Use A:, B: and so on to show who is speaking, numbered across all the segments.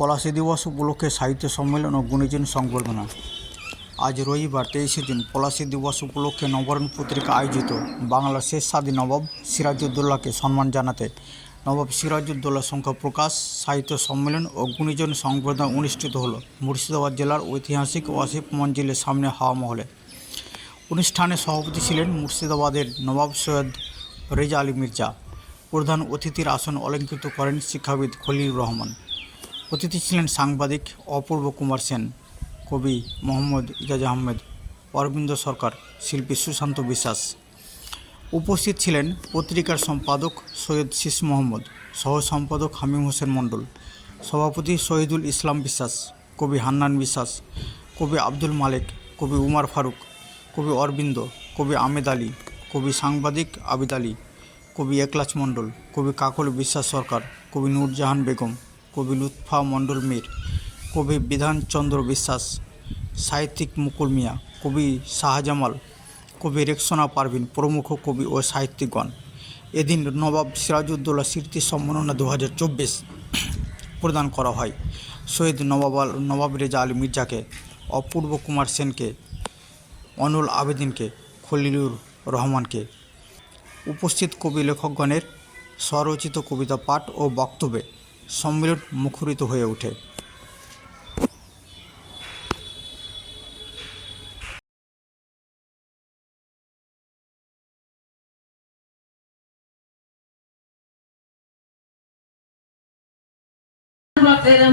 A: পলাশী দিবস উপলক্ষে সাহিত্য সম্মেলন ও গুণীজন সংবর্ধনা। আজ রবিবার তেইশে দিন পলাশী দিবস উপলক্ষে নবরণ পত্রিকা আয়োজিত। বাংলার শেষ স্বাধীন নবাব সিরাজউদ্দৌলাকে সম্মান জানাতে নবাব সিরাজউদ্দৌলা সংখ্যা প্রকাশ, সাহিত্য সম্মেলন ও গুণীজন সংবর্ধনা অনুষ্ঠিত হলো মুর্শিদাবাদ জেলার ঐতিহাসিক ওয়াসিফ মঞ্জিলের সামনে হাওয়া মহলে। অনুষ্ঠানে সভাপতি ছিলেন মুর্শিদাবাদের নবাব সৈয়দ রেজা আলী মির্জা। প্রধান অতিথির আসন অলঙ্কৃত করেন শিক্ষাবিদ খলিলুর রহমান। অতিথি ছিলেন সাংবাদিক অপূর্ব কুমার সেন, কবি মোহাম্মদ ইজাজ আহমেদ, অরবিন্দ সরকার, শিল্পী সুশান্ত বিশ্বাস। উপস্থিত ছিলেন পত্রিকার সম্পাদক সৈয়দ শীষ মোহাম্মদ, সহ সম্পাদক হামিম হোসেন মণ্ডল, সভাপতি শহীদুল ইসলাম বিশ্বাস, কবি হান্নান বিশ্বাস, কবি আব্দুল মালেক, কবি উমার ফারুক, কবি অরবিন্দ, কবি আমেদ আলী, কবি সাংবাদিক আবিদ আলী, কবি একলাচ মণ্ডল, কবি কাকল বিশ্বাস সরকার, কবি নূরজাহান বেগম। কবি লুৎফা মণ্ডল মীর, কবি বিধানচন্দ্র বিশ্বাস, সাহিত্যিক মুকুল মিয়া, কবি শাহজামাল, কবি রেক্সোনা পারভিন, প্রমুখ কবি ও সাহিত্যিকগণ। এদিন নবাব সিরাজউদ্দৌলা স্মৃতি সম্মাননা দু হাজার চব্বিশ প্রদান করা হয়। শহীদ নবাব নবাব রেজা আলী মির্জাকে, অপূর্ব কুমার সেনকে, অনুল আবেদিনকে, খলিলুর রহমানকে। উপস্থিত কবি লেখকগণের স্বরচিত কবিতা পাঠ ও বক্তব্যে সম্মেলন মুখরিত হয়ে ওঠে।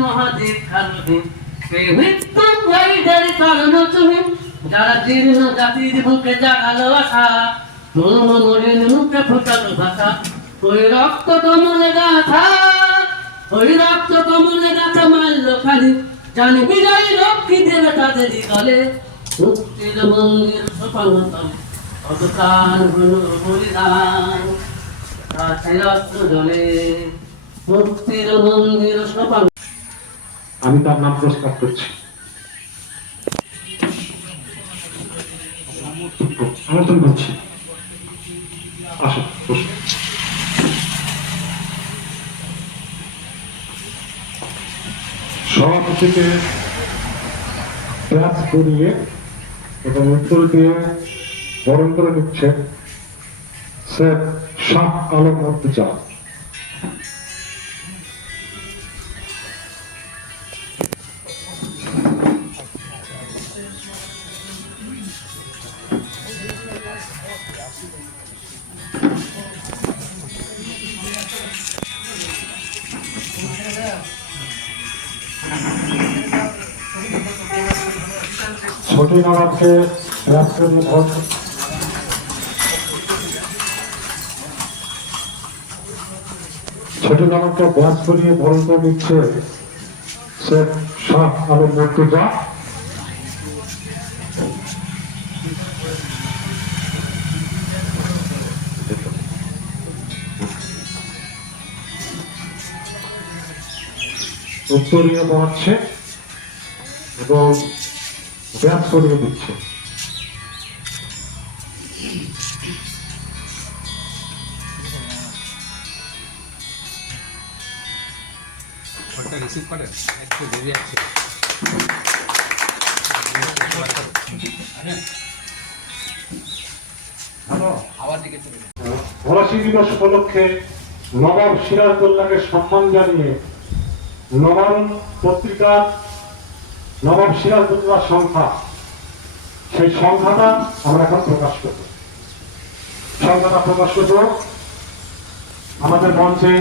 B: মহাদেব কারণ তুমি যারা জীর্ণ জাতির বুকে জাগালো আশা মন মরিন মুখে ফোটালো ভাষা। ওই রক্ত গাথা। ওই রক্ত কমলে গাথা মারলো খালি জানি বিজয়ী লক্ষ্মী দেবে তাদের গলে মুক্তির মন্দির সোপানতলে অতকাল হলো বলিদান রক্ত জলে মুক্তির মন্দির সোপান
C: আমি তার নাম প্রস্তাব করছি। সমর্থন করছি। আসো বসো। সভাপতিকে ক্লাস করিয়ে এবং উত্তর দিয়ে বরণ করে নিচ্ছেন স্যার শাহ আলম মর্তুজা ছোট নবাবকে করিয়ে ভোট ছোট নবাবকে ব্যাস করিয়ে করে নিচ্ছে শেখ শাহ আলম মর্তুজা। উত্তরীয় পড়াচ্ছে এবং ব্যাস করিয়ে দিচ্ছে
D: রিসিভ করেন একটু দেরি আছে। আবার দিকে
C: ফরাসি দিবস উপলক্ষে নবাব সিরাজদৌল্লাকে সম্মান জানিয়ে নবায়ন পত্রিকার শিরাজ পত্রিকার সংখ্যা। সেই সংখ্যাটা আমরা এখন প্রকাশ করব। সংখ্যাটা প্রকাশ করব আমাদের মঞ্চে।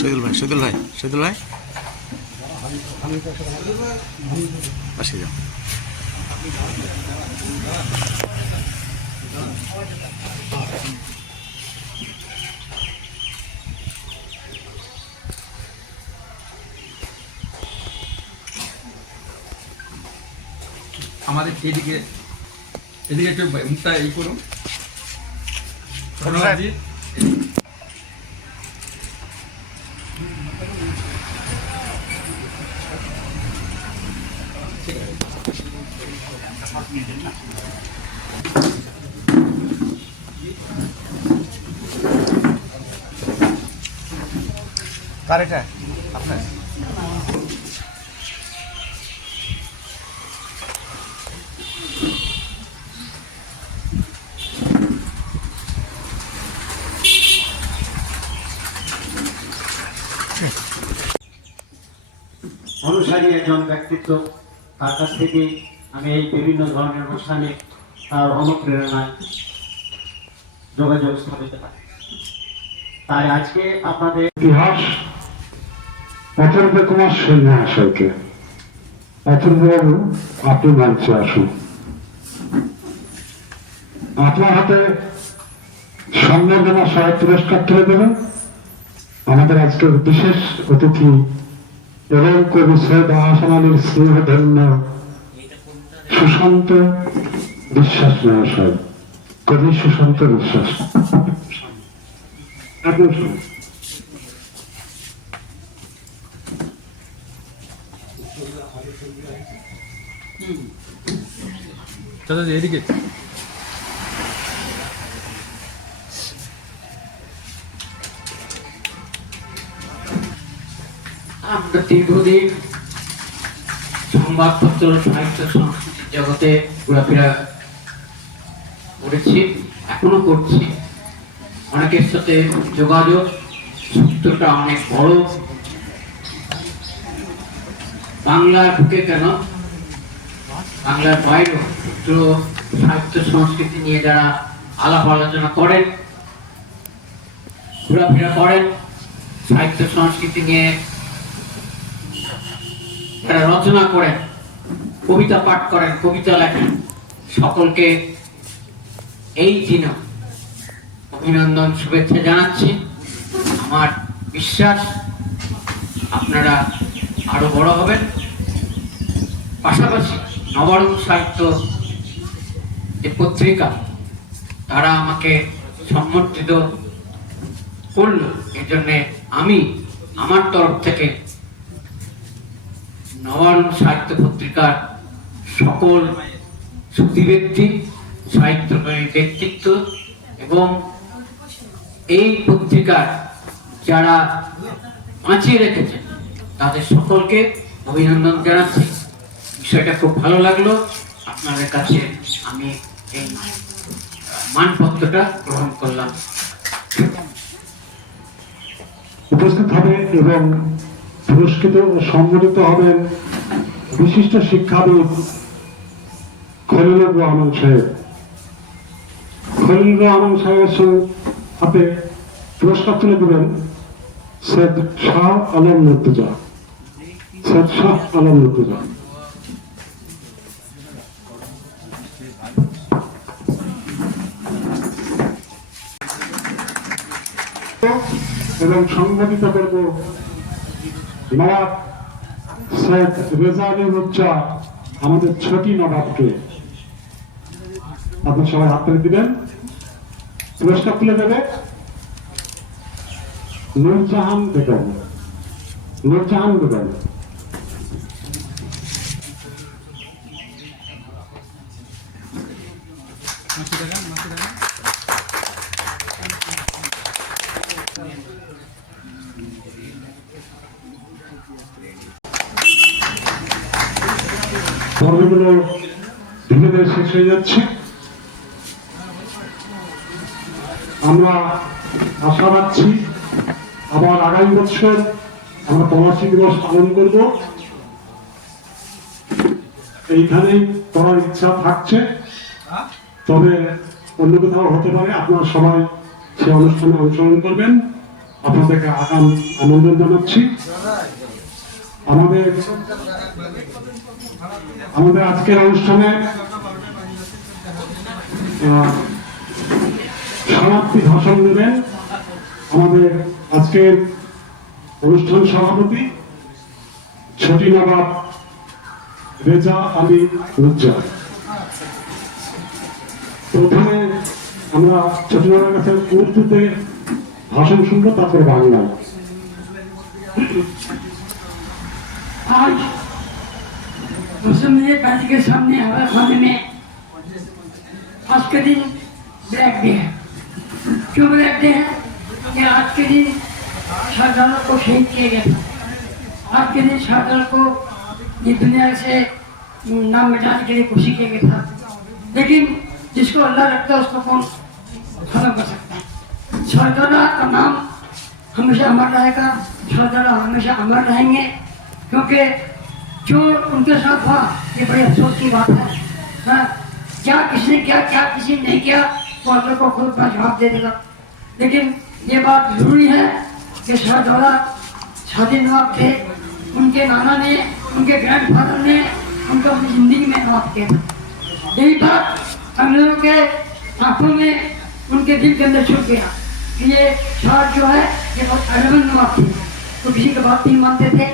A: শহীদুল ভাই শহীদুল ভাই শহীদুল ভাই। আসে যাও।
D: আমাদের এদিকে এদিকে একটু মুখটা ই করুন। कार्यक्रम
E: अपना একজন ব্যক্তিত্ব, তার কাছ থেকে আমি এই বিভিন্ন ধরনের অনুষ্ঠানে তার অনুপ্রেরণায় যোগাযোগ স্থাপিত হয় তাই আজকে আপনাদের
C: ইতিহাস অথর্ব কুমার সেন মহাশয়কে অথর্ববাবু আপনি মঞ্চে আসুন। আপনার হাতে সম্বর্ধনা সহ পুরস্কার তুলে দেবেন। আমাদের আজকের বিশেষ অতিথি এবং কবি সৈয়দ আহসান আলীর স্নেহধন্য। সুশান্ত বিশ্বাস মহাশয় কবি সুশান্ত বিশ্বাস।
D: দাদা এদিকে।
E: দীর্ঘদিন সংবাদপত্র, সাহিত্য, সংস্কৃতির জগতে ঘোরাফেরা করেছি, এখনও করছি। অনেকের সাথে যোগাযোগ সূত্রটা অনেক বড়। বাংলার বুকে কেন? বাংলার বাইরেও সূত্র, সাহিত্য, সংস্কৃতি নিয়ে যারা আলাপ আলোচনা করেন, ঘোরাফেরা করেন, সাহিত্য, সংস্কৃতি নিয়ে যারা রচনা করেন কবিতা পাঠ করেন, কবিতা লেখেন। সকলকে এই দিন অভিনন্দন, শুভেচ্ছা জানাচ্ছি। আমার বিশ্বাস, আপনারা আরও বড় হবেন। পাশাপাশি নবরণ সাহিত্য যে পত্রিকা, তারা আমাকে সম্মর্থিত করল। এই জন্যে আমি আমার তরফ থেকে নবায়ন সাহিত্য পত্রিকার সকল সুধী ব্যক্তি সাহিত্যপ্রেমী ব্যক্তিত্ব এবং এই পত্রিকার যারা বাঁচিয়ে রেখেছেন, তাদের সকলকে অভিনন্দন জানাচ্ছি। বিষয়টা খুব ভালো লাগল। আপনাদের কাছে আমি এই মানপত্রটা গ্রহণ করলাম।
C: উপস্থিত হবে এবং পুরস্কৃত ও সম্মানিত হবেন বিশিষ্ট শিক্ষাবিদ খলিলুর রহমান সাহেব। খলিলুর রহমান সাহেবের সঙ্গে হাতে পুরস্কার তুলে দেবেন সৈয়দ শাহ আলম মুর্তুজা। সৈয়দ শাহ আলম মুর্তুজা। এবং সংগঠিত করব নবাব সৈয়দ রেজা আলী মুচ্চা আমাদের ছোটি নবাবকে আপনি সবাই হাত তুলে দিবেন। পুরস্কার তুলে দেবে নূরজাহান বেগম। নূরজাহান বেগম। পর্বগুলো ধীরে ধীরে শেষ হয়ে যাচ্ছে। আমরা আশা রাখছি আবার আগামী বছর আমরা প্রবাসী দিবস পালন করব। এইখানেই করার ইচ্ছা থাকছে। তবে অন্য কোথাও হতে পারে, আপনারা সবাই সে অনুষ্ঠানে অংশগ্রহণ করবেন। আপনাদেরকে আগাম আমন্ত্রণ জানাচ্ছি। আমাদের আমাদের আজকের অনুষ্ঠানে সমাপ্তি ভাষণ দেবেন আমাদের আজকের অনুষ্ঠান সভাপতি ছটি নবাব রেজা আলী উজ্জা প্রথমে আমরা ছটি নবাবের কাছে উর্দুতে ভাষণ শুনব, তারপর বাংলায়।
F: आज मुसलमान बैंक के सामने हवा खाने में। आज के दिन ब्लैक डे है। क्यों ब्लैक डे है? कि आज के दिन शाहजहां को शहीद किया गया था। आज के दिन शाहजहां को ये दुनिया से नाम मिटाने के लिए कोशिश किया गया था। लेकिन जिसको अल्लाह रखता है, उसको कौन खत्म कर सकता है? शाहजहां का नाम हमेशा अमर रहेगा। शाहजहां हमेशा अमर रहेंगे, क्योंकि जो उनके साथ था ये बड़े अफसोस की बात है। हाँ, क्या किसने क्या क्या किसी ने नहीं किया तो अल्लाह को खुद का जवाब दे देगा। लेकिन ये बात ज़रूरी है कि शाहजहां शादी नवाब थे उनके नाना ने उनके ग्रैंड फादर ने उनको अपनी ज़िंदगी में नवाब किया था। यही बात लोगों के आँखों में उनके दिल के अंदर छुप गया कि ये शाह जो है ये बहुत अरबन नवाब थे। तो किसी की बात नहीं मानते थे।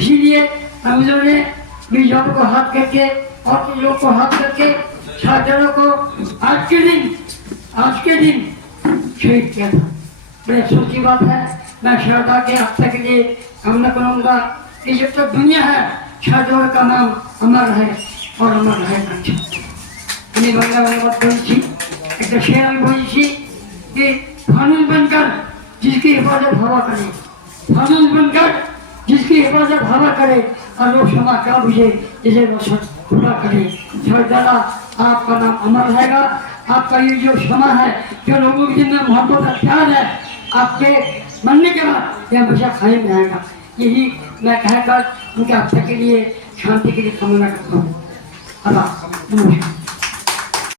F: इसीलिए अंग्रेज़ों ने बीजों को हाथ करके और कुछ लोग को हाथ करके छात्रों को आज के दिन, आज के दिन शहीद किया था। बड़ी अफसोस बात है। मैं श्रद्धा के हफ़्ते के लिए हमने करूँगा। कि जब तक दुनिया है, छात्रों का नाम अमर है और अमर है अच्छा। उन्हें बंगला वाले बात बोली थी एक तो शेर बोली थी कि कानून बनकर जिसकी हिफाजत हवा करे। कानून बनकर जिसकी हिफाजत हवा करे। लोग क्षमा क्या बुझे जिसे वो पूरा करे। सरदारा आपका नाम अमर रहेगा। आपका ये जो क्षमा है, जो लोगों के जिनमें मोहब्बत का प्यार है, आपके मरने के बाद ये हमेशा खाई में आएगा यही मैं कहकर उनके हफ़्ते के लिए शांति के लिए कामना करता हूँ। अब नमस्कार।